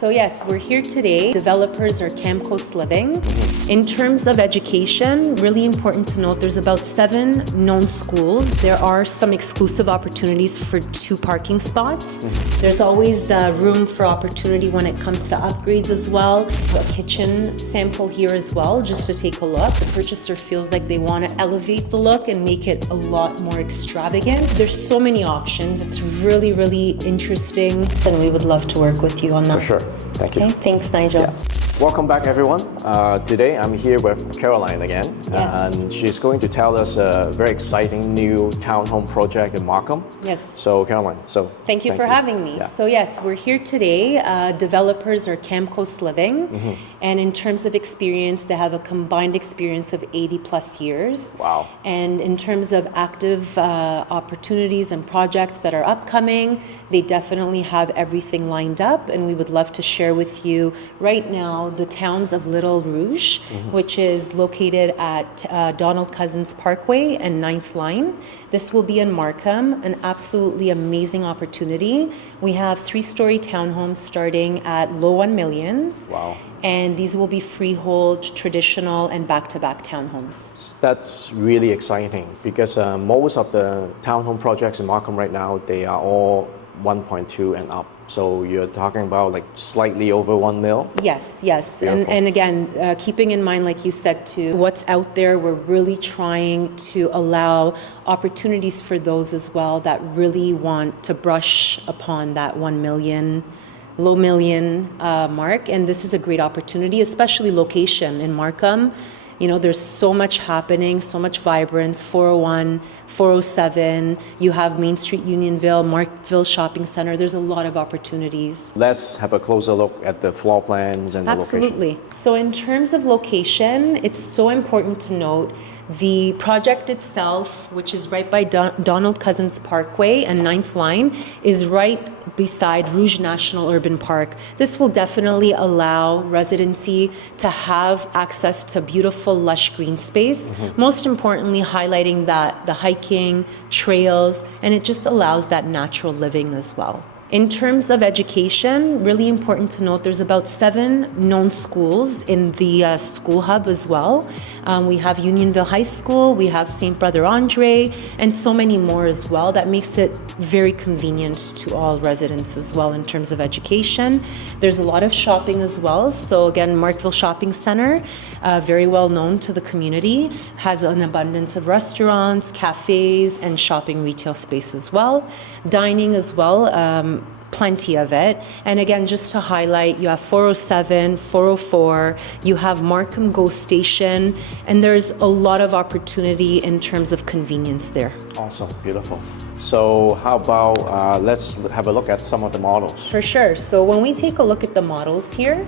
So yes, we're here today. Developers are Camcos Living. In terms of education, really important to note there's about 7 known schools. There are some exclusive opportunities for 2 parking spots. There's always room for opportunity when it comes to upgrades as well. A kitchen sample here as well, just to take a look. The purchaser feels like they want to elevate the look and make it a lot more extravagant. There's so many options. It's really, really interesting, and we would love to work with you on that. For sure. Thank you. Okay, thanks, Nigel. Yeah. Welcome back, everyone. Today I'm here with Caroline again, Yes. and she's going to tell us a very exciting new townhome project in Markham. Yes. So, Caroline, Thank you for having me. Yeah. So yes, we're here today. Developers are Camcos Living, and in terms of experience, they have a combined experience of 80 plus years. Wow. And in terms of active opportunities and projects that are upcoming, they definitely have everything lined up, and we would love to share with you right now the Towns of Little Rouge, which is located at Donald Cousens Parkway and 9th Line. This will be in Markham, an absolutely amazing opportunity. We have 3-story townhomes starting at low 1 millions. Wow. And these will be freehold, traditional, and back-to-back townhomes. That's really exciting because most of the townhome projects in Markham right now, they are all 1.2 and up. So you're talking about like slightly over 1 mil? Yes, yes. Beautiful. And again, keeping in mind, like you said, too, what's out there, we're really trying to allow opportunities for those as well that really want to brush upon that 1 million, low million mark. And this is a great opportunity, especially location in Markham. You know, there's so much happening, so much vibrance, 401, 407, you have Main Street, Unionville, Markville Shopping Center. There's a lot of opportunities. Let's have a closer look at the floor plans and the location. Absolutely. So in terms of location, it's so important to note the project itself, which is right by Donald Cousens Parkway and 9th Line, is right beside Rouge National Urban Park. This will definitely allow residency to have access to beautiful, lush green space. Most importantly, highlighting that the hiking, trails, and it just allows that natural living as well. In terms of education, really important to note there's about 7 known schools in the school hub as well. We have Unionville High School, we have St. Brother Andre, and so many more as well. That makes it very convenient to all residents as well in terms of education. There's a lot of shopping as well. So again, Markville Shopping Center, very well known to the community, has an abundance of restaurants, cafes, and shopping retail space as well. Dining as well. Plenty of it. And again, just to highlight, you have 407, 404, you have Markham GO Station, and there's a lot of opportunity in terms of convenience there. Awesome, beautiful. So how about let's have a look at some of the models. For sure. So when we take a look at the models here,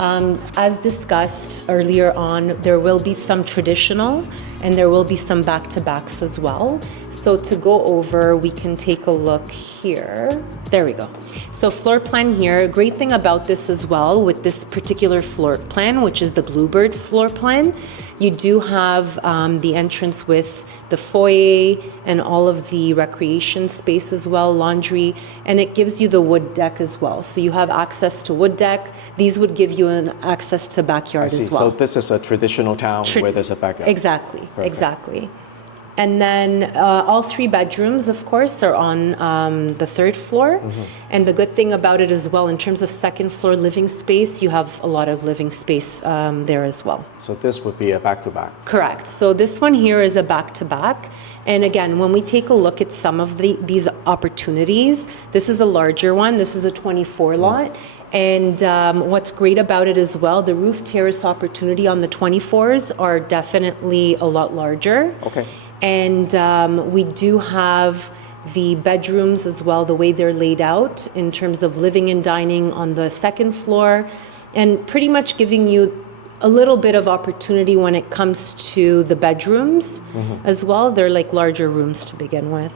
as discussed earlier on, there will be some traditional and there will be some back-to-backs as well. So to go over, we can take a look here. There we go. So floor plan here, great thing about this as well with this particular floor plan, which is the Bluebird floor plan, you do have the entrance with the foyer and all of the recreation space as well, laundry, and it gives you the wood deck as well. So you have access to wood deck. These would give you an access to backyard as well. So this is a traditional town where there's a backyard. Exactly, Perfect. Exactly. And then all 3 bedrooms, of course, are on the 3rd floor. And the good thing about it as well, in terms of 2nd floor living space, you have a lot of living space there as well. So this would be a back-to-back. Correct. So this one here is a back-to-back. And again, when we take a look at some of these opportunities, this is a larger one. This is a 24 lot. And what's great about it as well, the roof terrace opportunity on the 24s are definitely a lot larger. Okay. And we do have the bedrooms as well, the way they're laid out in terms of living and dining on the 2nd floor, and pretty much giving you a little bit of opportunity when it comes to the bedrooms as well. They're like larger rooms to begin with.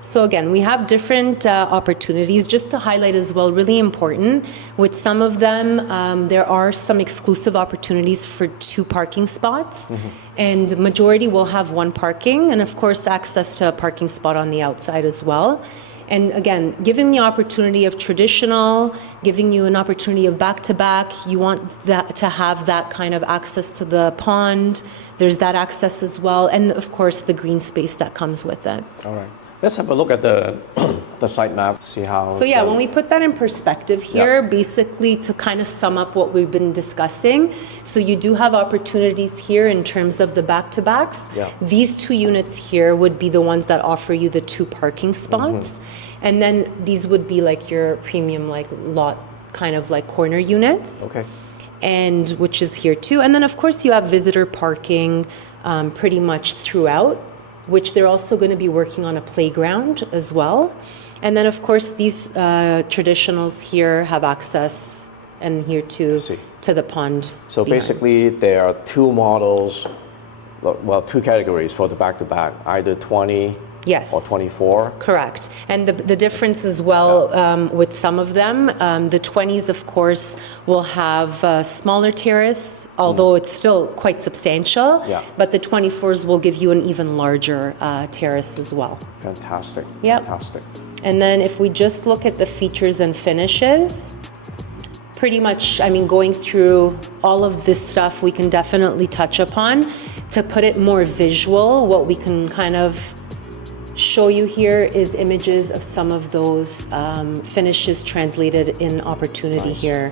So again, we have different opportunities. Just to highlight as well, really important, with some of them, there are some exclusive opportunities for 2 parking spots. And majority will have 1 parking, and of course access to a parking spot on the outside as well. And again, giving the opportunity of traditional, giving you an opportunity of back-to-back. You want that to have that kind of access to the pond. There's that access as well. And of course, the green space that comes with it. All right. Let's have a look at the the site map, see how... So yeah, when we put that in perspective here, basically to kind of sum up what we've been discussing, so you do have opportunities here in terms of the back-to-backs. Yeah. These 2 units here would be the ones that offer you the 2 parking spots. And then these would be like your premium like lot kind of like corner units. Okay. And which is here too. And then of course you have visitor parking pretty much throughout, which they're also going to be working on a playground as well. And then of course these traditionals here have access and here too to the pond. So behind. basically there are 2 models, well, 2 categories for the back-to-back, either 20 Yes. or 24. Correct. And the difference as well with some of them, the 20s, of course, will have a smaller terrace, although it's still quite substantial. Yeah. But the 24s will give you an even larger terrace as well. Fantastic. Yep. Fantastic. And then if we just look at the features and finishes, pretty much, I mean, going through all of this stuff, we can definitely touch upon. To put it more visual, what we can kind of show you here is images of some of those finishes translated in opportunity here.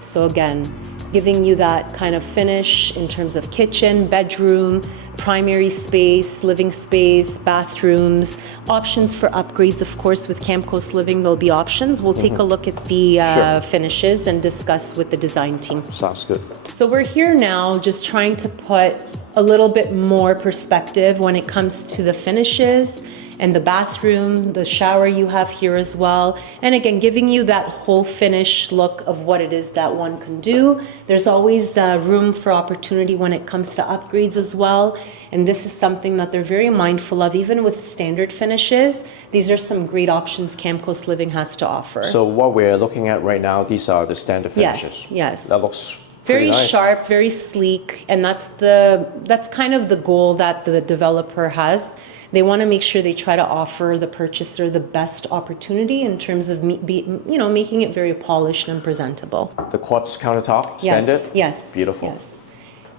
So again, giving you that kind of finish in terms of kitchen, bedroom, primary space, living space, bathrooms, options for upgrades. Of course, with Camcos Living, there'll be options. We'll take a look at the finishes and discuss with the design team. Sounds good. So we're here now just trying to put a little bit more perspective when it comes to the finishes and the bathroom, the shower you have here as well. And again, giving you that whole finish look of what it is that one can do. There's always room for opportunity when it comes to upgrades as well. And this is something that they're very mindful of, even with standard finishes. These are some great options Camcos Living has to offer. So what we're looking at right now, these are the standard finishes. Yes. That looks very nice. sharp, very sleek, and that's kind of the goal that the developer has. They want to make sure they try to offer the purchaser the best opportunity in terms of making it very polished and presentable. The quartz countertop, standard? Yes. Beautiful. Yes.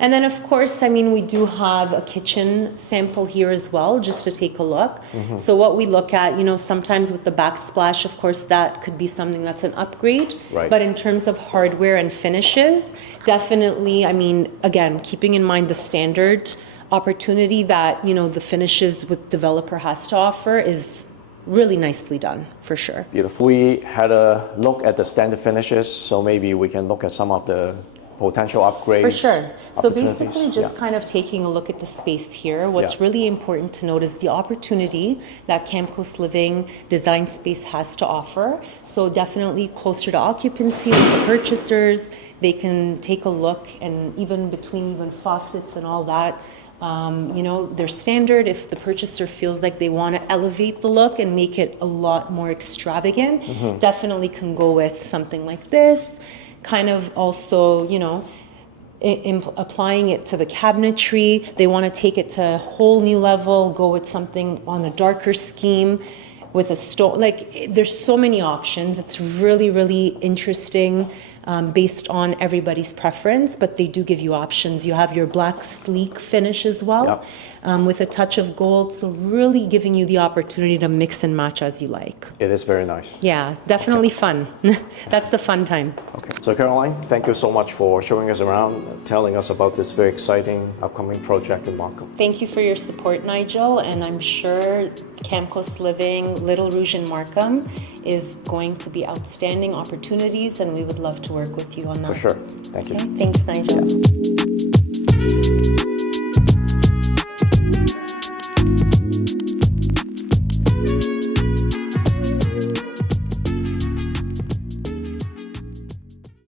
And then of course, I mean, we do have a kitchen sample here as well, just to take a look. So what we look at, sometimes with the backsplash, of course, that could be something that's an upgrade. Right. But in terms of hardware and finishes, definitely, I mean, again, keeping in mind the standard opportunity that, the finishes with developer has to offer is really nicely done, for sure. Beautiful. We had a look at the standard finishes, so maybe we can look at some of the potential upgrades. For sure. So opportunities. basically just kind of taking a look at the space here, what's really important to note is the opportunity that Camcos Living design space has to offer. So definitely closer to occupancy with the purchasers, they can take a look, and even between even faucets and all that, they're standard. If the purchaser feels like they want to elevate the look and make it a lot more extravagant, definitely can go with something like this. Kind of also, applying it to the cabinetry. They want to take it to a whole new level, go with something on a darker scheme with a stone. Like, there's so many options. It's really, really interesting based on everybody's preference, but they do give you options. You have your black sleek finish as well, with a touch of gold. So really giving you the opportunity to mix and match as you like. It is very nice. Yeah, definitely fun. That's the fun time. Okay. So Caroline, thank you so much for showing us around, telling us about this very exciting upcoming project in Markham. Thank you for your support, Nigel, and I'm sure Camcos Living, Little Rouge and Markham is going to be outstanding opportunities, and we would love to work with you on that. For sure. Thank you. Okay. Thanks, Nigel.